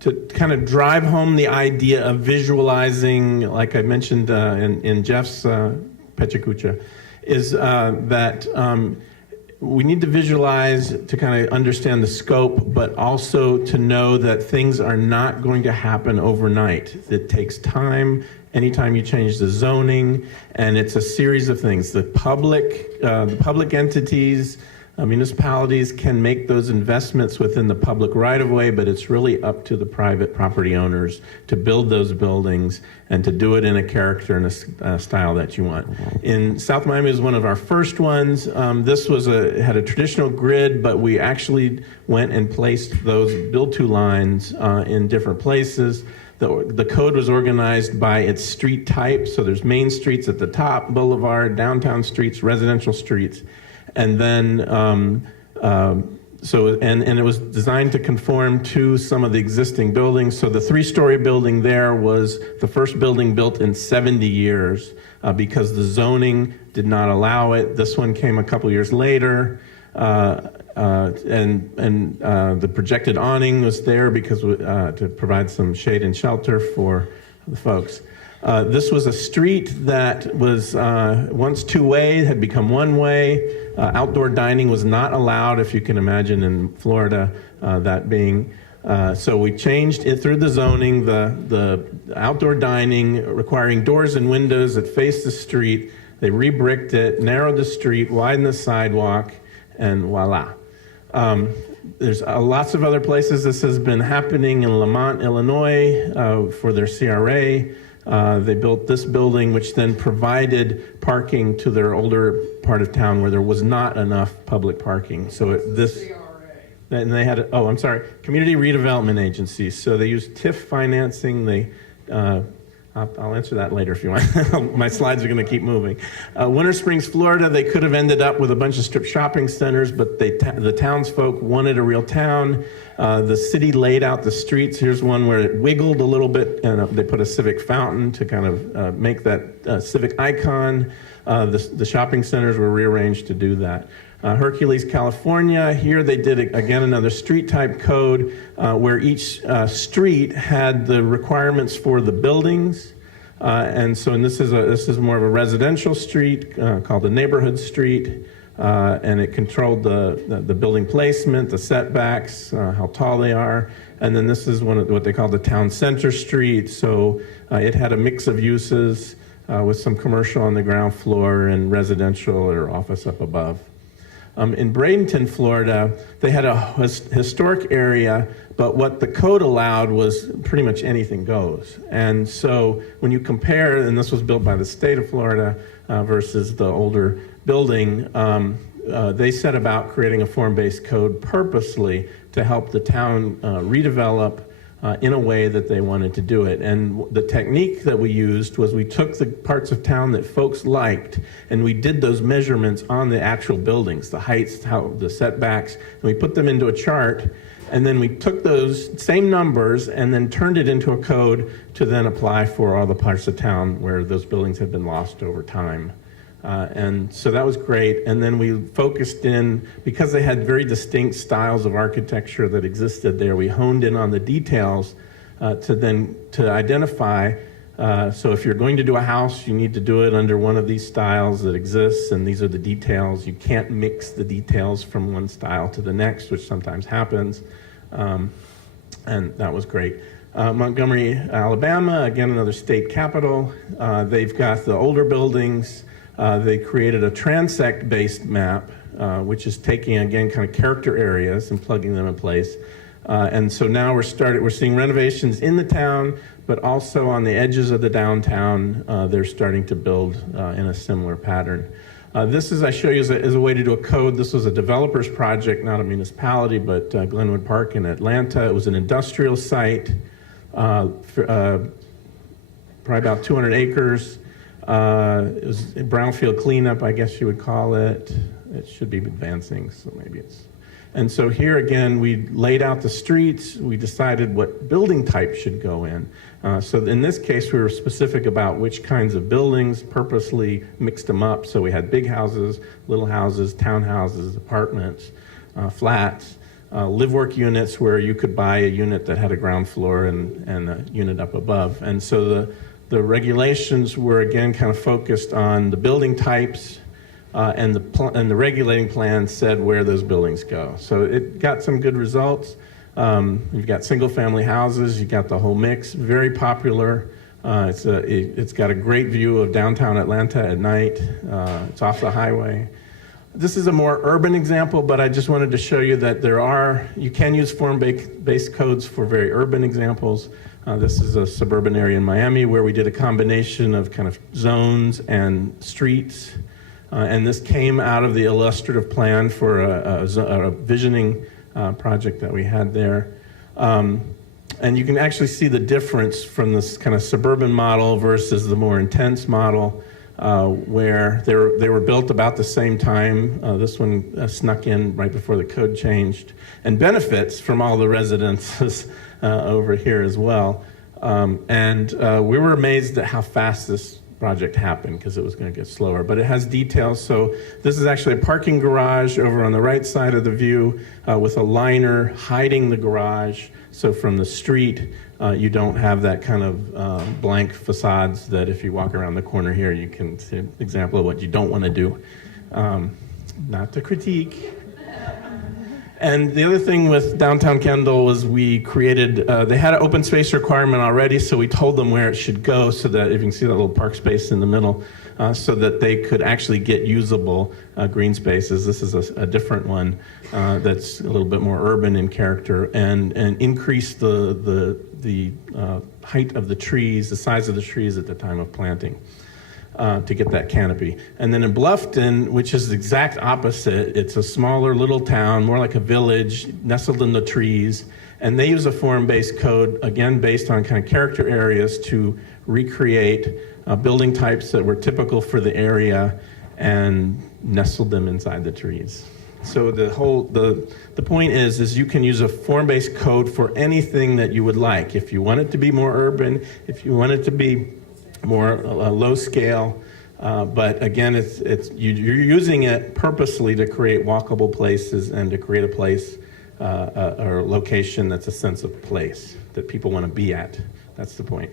to kind of drive home the idea of visualizing, like I mentioned in Jeff's Pechacucha, is that we need to visualize to kind of understand the scope, but also to know that things are not going to happen overnight. It takes time. Anytime you change the zoning, and it's a series of things. The public entities, municipalities can make those investments within the public right-of-way, but it's really up to the private property owners to build those buildings and to do it in a character and a style that you want. In South Miami is one of our first ones. This was had a traditional grid, but we actually went and placed those build-to lines in different places. The code was organized by its street type, so there's main streets at the top, boulevard, downtown streets, residential streets. And then, and it was designed to conform to some of the existing buildings. So the 3-story building there was the first building built in 70 years because the zoning did not allow it. This one came a couple years later. The projected awning was there because to provide some shade and shelter for the folks. This was a street that was once two-way, had become one-way. Outdoor dining was not allowed, if you can imagine, in Florida, that being. So we changed it through the zoning, the outdoor dining requiring doors and windows that face the street. They re-bricked it, narrowed the street, widened the sidewalk, and voila. There's lots of other places this has been happening. In Lemont, Illinois, for their CRA. They built this building, which then provided parking to their older part of town where there was not enough public parking. So and they had, Community Redevelopment Agency. So they used TIF financing. I'll answer that later if you want. My slides are going to keep moving. Winter Springs, Florida, they could have ended up with a bunch of strip shopping centers, but the townsfolk wanted a real town. The city laid out the streets. Here's one where it wiggled a little bit, and they put a civic fountain to kind of make that civic icon. The shopping centers were rearranged to do that. Hercules, California, here they did, again, another street type code where each street had the requirements for the buildings. And this is more of a residential street called a neighborhood street. And it controlled the building placement, the setbacks, how tall they are. And then this is one of what they call the town center street. So it had a mix of uses with some commercial on the ground floor and residential or office up above. In Bradenton, Florida, they had a historic area, but what the code allowed was pretty much anything goes. And so when you compare, and this was built by the state of Florida versus the older building, they set about creating a form-based code purposely to help the town redevelop in a way that they wanted to do it. And the technique that we used was we took the parts of town that folks liked, and we did those measurements on the actual buildings, the heights, the setbacks, and we put them into a chart. And then we took those same numbers and then turned it into a code to then apply for all the parts of town where those buildings had been lost over time. And so that was great. And then we focused in, because they had very distinct styles of architecture that existed there, we honed in on the details to identify. So if you're going to do a house, you need to do it under one of these styles that exists, and these are the details. You can't mix the details from one style to the next, which sometimes happens. And that was great. Montgomery, Alabama, again, another state capital. They've got the older buildings. They created a transect-based map, which is taking, again, kind of character areas and plugging them in place. And so now we're seeing renovations in the town, but also on the edges of the downtown, they're starting to build in a similar pattern. This is, I show you, is a way to do a code. This was a developer's project, not a municipality, but Glenwood Park in Atlanta. It was an industrial site, probably about 200 acres. It was a brownfield cleanup, I guess you would call it. It should be advancing, so maybe it's. And so here again, we laid out the streets. We decided what building type should go in. So in this case, we were specific about which kinds of buildings, purposely mixed them up. So we had big houses, little houses, townhouses, apartments, flats. live-work units where you could buy a unit that had a ground floor and a unit up above. And so the regulations were, again, kind of focused on the building types, and the regulating plan said where those buildings go. So it got some good results. You've got single-family houses, you've got the whole mix, very popular. It's got a great view of downtown Atlanta at night. It's off the highway. This is a more urban example, but I just wanted to show you that you can use form-based codes for very urban examples. This is a suburban area in Miami where we did a combination of kind of zones and streets. And this came out of the illustrative plan for a visioning project that we had there. And you can actually see the difference from this kind of suburban model versus the more intense model, where they were built about the same time. This one snuck in right before the code changed, and benefits from all the residences over here as well. And we were amazed at how fast this project happened, because it was going to get slower, but it has details. So this is actually a parking garage over on the right side of the view, with a liner hiding the garage. So from the street, you don't have that kind of blank facades that if you walk around the corner here, you can see an example of what you don't want to do. Not to critique. And the other thing with downtown Kendall was we created, they had an open space requirement already, so we told them where it should go, so that if you can see that little park space in the middle, so that they could actually get usable green spaces. This is a different one that's a little bit more urban in character, and increase the height of the trees, the size of the trees at the time of planting. To get that canopy. And then in Bluffton, which is the exact opposite, it's a smaller little town, more like a village, nestled in the trees, and they use a form-based code, again, based on kind of character areas to recreate building types that were typical for the area and nestled them inside the trees. So the point is you can use a form-based code for anything that you would like. If you want it to be more urban, if you want it to be more low scale, but again, you're using it purposely to create walkable places and to create a place or a location that's a sense of place that people want to be at. That's the point.